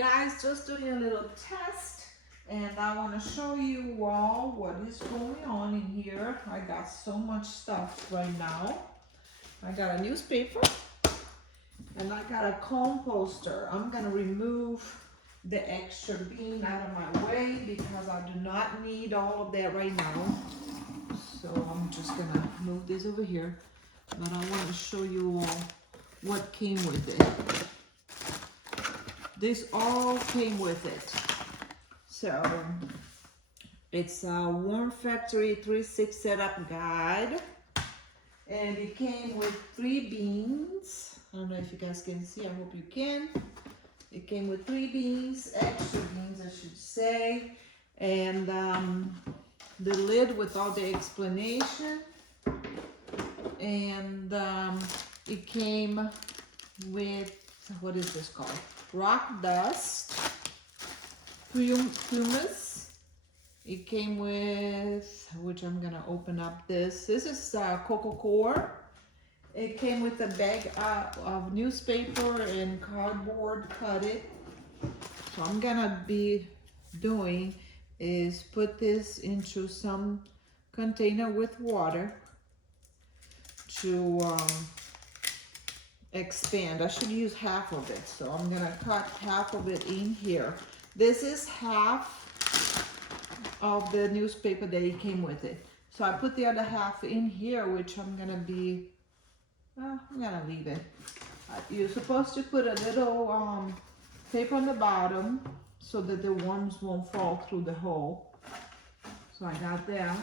guys, just doing a little test, and I want to show you all what is going on in here. I got so much stuff right now. I got a newspaper and I got a composter. I'm gonna remove the extra bean out of my way because I do not need all of that right now. So I'm just gonna move this over here, but I want to show you all what came with it. This all came with it. So it's a Warm Factory 3-6 setup guide, and it came with 3 beans. I don't know if you guys can see, I hope you can. It came with 3 beans, extra beans I should say, and the lid with all the explanation, and it came with, what is this called? Rock dust, pumice. It came with, which I'm gonna open up this. This is cocoa core. It came with a bag of newspaper and cardboard, cut it. So I'm gonna be doing is put this into some container with water to expand. I should use half of it, so I'm gonna cut half of it in here. This is half of the newspaper that it came with it. So I put the other half in here, which I'm gonna be, well, I'm gonna leave it. You're supposed to put a little tape on the bottom so that the worms won't fall through the hole. So I got that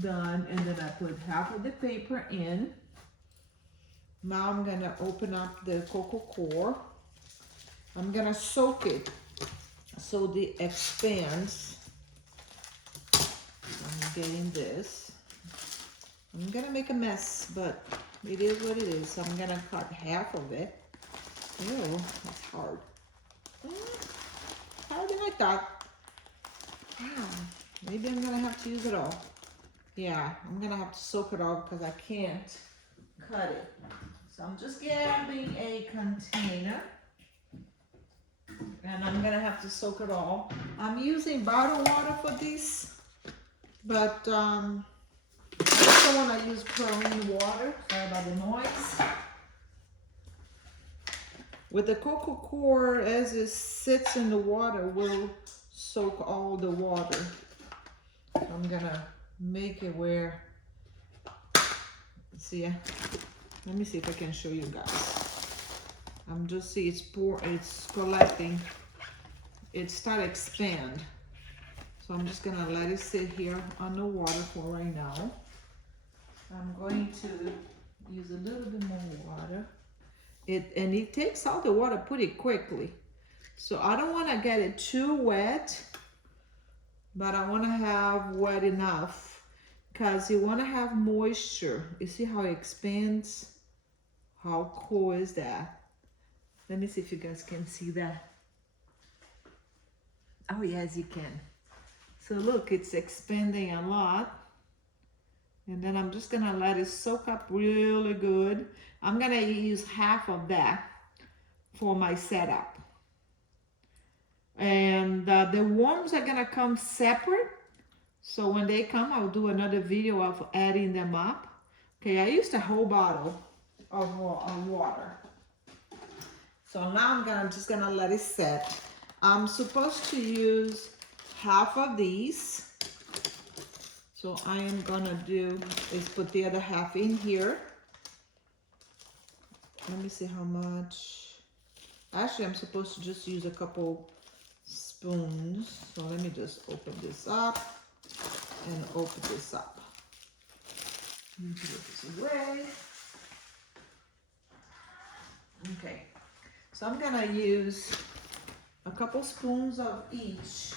done, and then I put half of the paper in. Now I'm gonna open up the cocoa core. I'm gonna soak it so it expands. I'm getting this. I'm gonna make a mess, but it is what it is. So I'm gonna cut half of it. Ew, that's hard. Harder than I thought. Wow, maybe I'm gonna have to use it all. Yeah, I'm gonna have to soak it all because I can't cut it. So I'm just grabbing a container and I'm gonna have to soak it all. I'm using bottled water for this, but I also want to use chlorine water. Sorry about the noise. With the cocoa core, as it sits in the water, will soak all the water. So I'm gonna make it where, see, let me see if I can show you guys. I'm just see it's collecting. It start expand. So I'm just gonna let it sit here on the water for right now. I'm going to use a little bit more water. It takes out the water pretty quickly. So I don't want to get it too wet, but I want to have wet enough because you want to have moisture. You see how it expands? How cool is that? Let me see if you guys can see that. Oh yes, you can. So look, it's expanding a lot. And then I'm just gonna let it soak up really good. I'm gonna use half of that for my setup. And the worms are gonna come separate. So when they come, I'll do another video of adding them up. Okay, I used a whole bottle of water. So now I'm just gonna let it set. I'm supposed to use half of these. So I am gonna do is put the other half in here. Let me see how much. Actually, I'm supposed to just use a couple spoons. So let me just open this up and open this up. Let me put this away. Okay, so I'm gonna use a couple spoons of each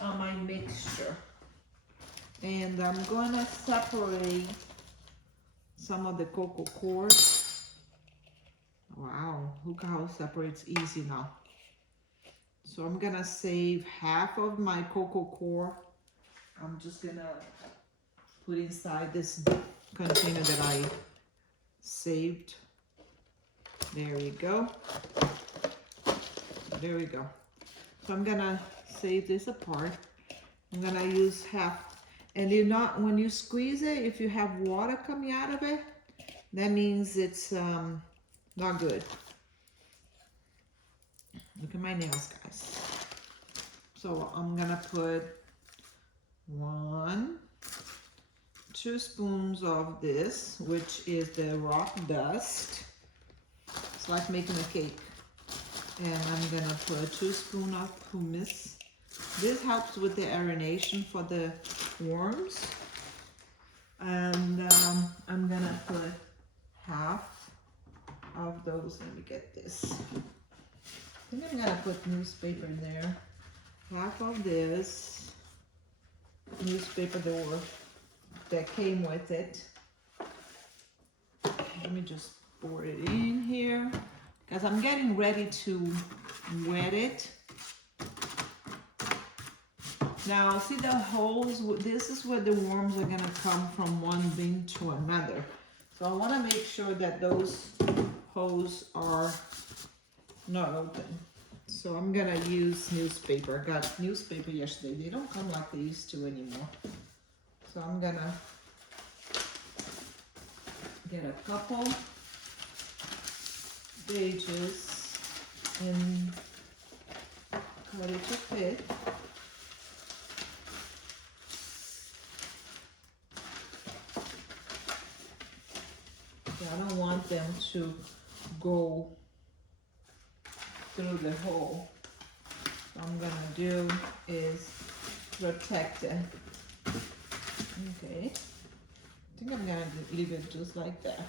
on my mixture. And I'm gonna separate some of the cocoa cores. Wow, look how it separates easy now. So I'm gonna save half of my cocoa core. I'm just gonna put inside this container that I saved. There you go. there we go. So I'm gonna save this apart. I'm gonna use half. And you not, when you squeeze it, if you have water coming out of it, that means it's not good. Look at my nails, guys. So I'm gonna put 2 spoons of this, which is the rock dust. It's like making a cake. And I'm gonna put 2 spoons of humus. This helps with the aeration for the worms. And I'm gonna put half of those. Let me get this. I think I'm gonna put newspaper in there. Half of this newspaper that came with it. Let me just pour it in here because I'm getting ready to wet it. Now see the holes, this is where the worms are gonna come from one bin to another. So I wanna make sure that those holes are not open. So I'm gonna use newspaper. I got newspaper yesterday. They don't come like they used to anymore. So I'm gonna get a couple pages and cut it to fit. I don't want them to go through the hole. What I'm gonna do is protect it. Okay, I think I'm gonna leave it just like that.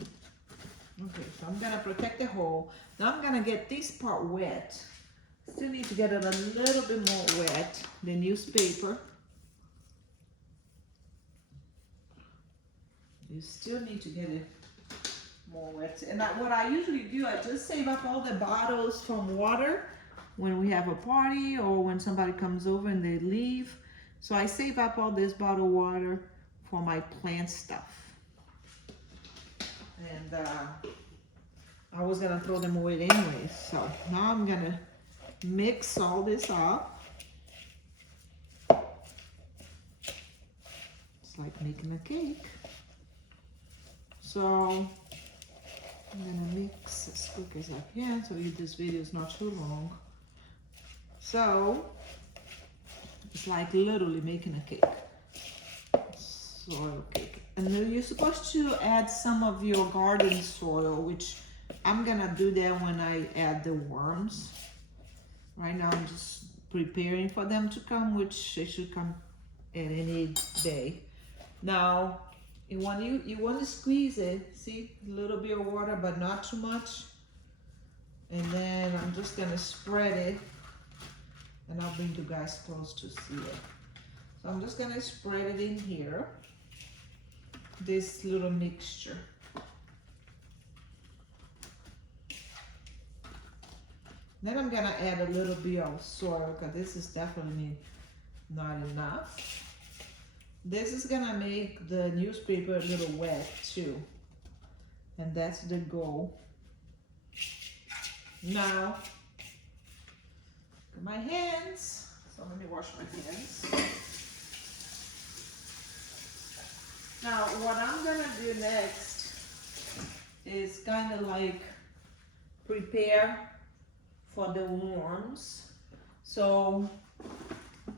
Okay, so I'm gonna protect the hole. Now I'm gonna get this part wet. Still need to get it a little bit more wet, the newspaper. You still need to get it more wet. And what I usually do, I just save up all the bottles from water when we have a party or when somebody comes over and they leave. So I save up all this bottled water for my plant stuff. And I was gonna throw them away anyway. So now I'm gonna mix all this up. It's like making a cake. So I'm gonna mix as quick as I can so this video is not too long. So it's like literally making a cake, soil cake. And then you're supposed to add some of your garden soil, which I'm gonna do that when I add the worms. Right now I'm just preparing for them to come, which they should come at any day. Now, when you want to squeeze it, see, a little bit of water, but not too much. And then I'm just gonna spread it, and I'll bring you guys close to see it. So I'm just gonna spread it in here, this little mixture. Then I'm gonna add a little bit of soil, because this is definitely not enough. This is gonna make the newspaper a little wet too. And that's the goal. Now, my hands. So let me wash my hands. Now, what I'm gonna do next is kind of like prepare for the worms. So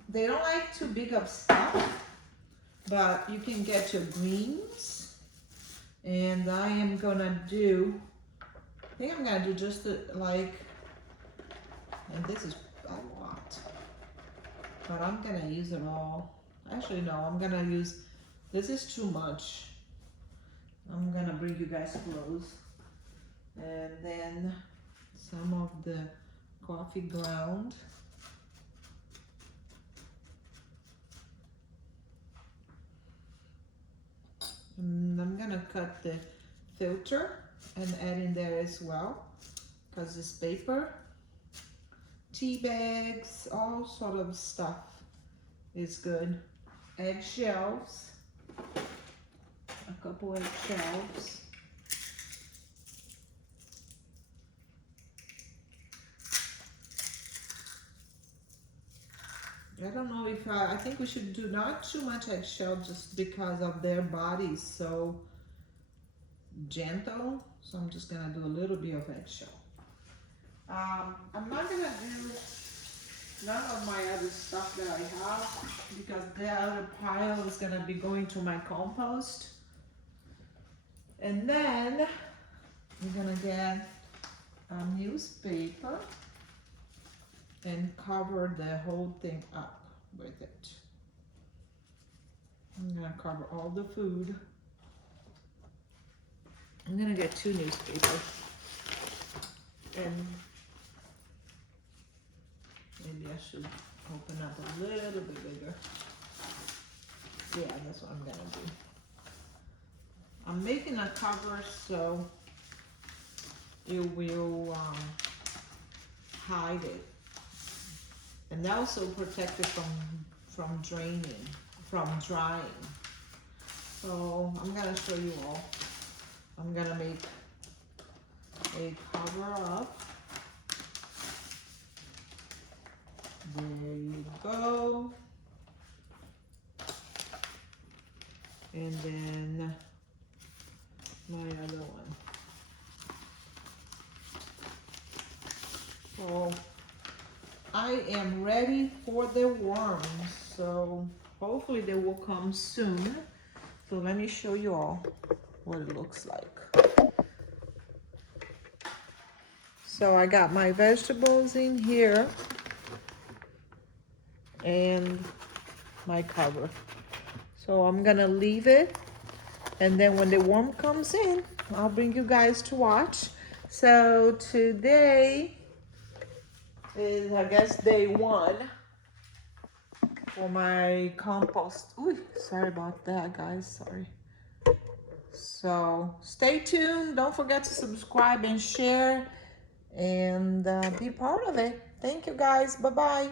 they don't like too big of stuff, but you can get your greens. And I am gonna do, I think I'm gonna do just like, and this is a lot, but I'm gonna use it all. Actually, no, I'm gonna use, this is too much. I'm gonna bring you guys close. And then some of the coffee ground. And I'm gonna cut the filter and add in there as well, because this paper, tea bags, all sort of stuff is good. Eggshells, a couple eggshells. I don't know if I think we should do not too much eggshell just because of their bodies so gentle. So I'm just gonna do a little bit of eggshell. I'm not gonna do none of my other stuff that I have because the other pile is gonna be going to my compost. And then we're gonna get a newspaper and cover the whole thing up with it. I'm gonna cover all the food. I'm gonna get 2 newspapers and maybe I should open up a little bit bigger. Yeah, that's what I'm gonna do. I'm making a cover so it will hide it and also protect it from draining, from drying. So I'm gonna show you all. I'm gonna make a cover up. There you go. And then my other one. So I am ready for the worms. So hopefully they will come soon. So let me show you all what it looks like. So I got my vegetables in here and my cover. So I'm gonna leave it, and then when the worm comes in, I'll bring you guys to watch. So today is, I guess, day 1 for my compost. Ooh, sorry about that, guys, sorry. So stay tuned, don't forget to subscribe and share and be part of it. Thank you guys, bye-bye.